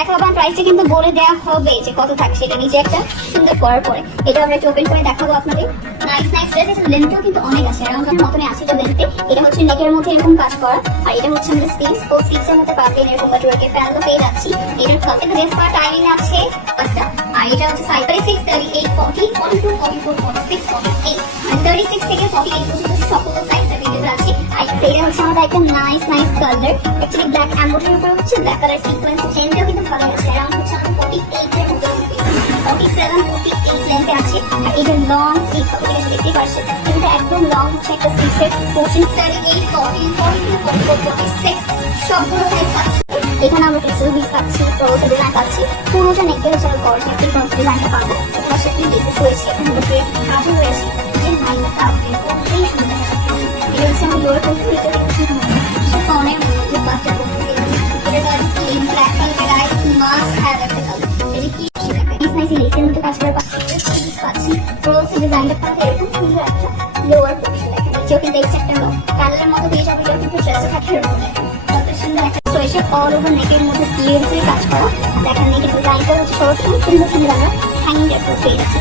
দেখাবো, প্রাইসটা কিন্তু বলে দেওয়া হবে যে কত থাকছে। এটা নিচে একটা সুন্দর করার পরে এটা আমরা ওপেন করে দেখাবো আপনাদের। Nice nice dress. এটা লেন্থটাও কিন্তু অনেক আছে, এরকম মতনে আছে এটা লেন্থে। এটা হচ্ছে নেকের মধ্যে এরকম কাজ করা, আর এটা হচ্ছে আমাদের স্লিভস। ও স্লিভসের মধ্যে পাবেন এরকম বাটওয়ার্কে প্যানেল পেয়ে যাচ্ছি। এটার কাছে ড্রেস করা টাইমিং আছে একটা, আর এটা হচ্ছে সাইজ 36, 38, 40, 42, 44, 46, 48, মানে 36 থেকে 48 পর্যন্ত সকল সাইজ अवेलेबल আছে। আর এটা হচ্ছে আমাদের একটা nice nice colour, actually black এমব্রয়ডারির উপর হচ্ছে ব্ল্যাক কালার সিকোয়েন্স। চেনটাও কিন্তু ভালো আছে, এরাউন্ড হচ্ছে আমাদের 48 এর মতো, 47, 48 লেন্থে আছে। আর এটা লং স্লিভ হবে, এটা দেখতে পাচ্ছেন কিন্তু একদম লং হচ্ছে একটা স্লিভের পোর্শন। 38, 40, 42, 44, 46 সবগুলো সাইজ পাচ্ছি। এখানে আমরা টেক্সটাইল পিস পাচ্ছি, রোজ ডিজাইন পাচ্ছি, পুরোটা নেকে হচ্ছে আমরা গর্জিয়াস সিকোয়েন্স ডিজাইনটা পাবো। এটা সেটি বেসিস রয়েছে, এখানে উপরে কাজও রয়েছে, যে নাইস একটা আউটফিট, খুবই সুন্দর। এটা হচ্ছে আমরা লোয়ার পোর্শন দিতে দেখছি শিফনের বাচ্চা পোর্শন দিয়েছি। এটা কাজ কি black colour guys, must have একটা কালার। এটা কি নাইস নাইস লেসের মধ্যে কাজ করা পাচ্ছি, রোজ ডিজাইনটা পাবো। এরকম সুন্দর একটা লোয়ার পোর্শন দেখেন, নিচেও কিন্তু একটা প্যানেলের মতো দিয়ে যাবে, এটা কিন্তু ড্রেসে থাকে এরকম কত সুন্দর একটা সোয়েশে অল ওভার নেকের মধ্যে ক্লিয়ার করে কাজ করা। দেখেন নেকের ডিজাইনটা হচ্ছে শর্ট, সুন্দর সুন্দর আমরা হ্যাঙ্গিং ড্রেসেস পেয়ে যাচ্ছি।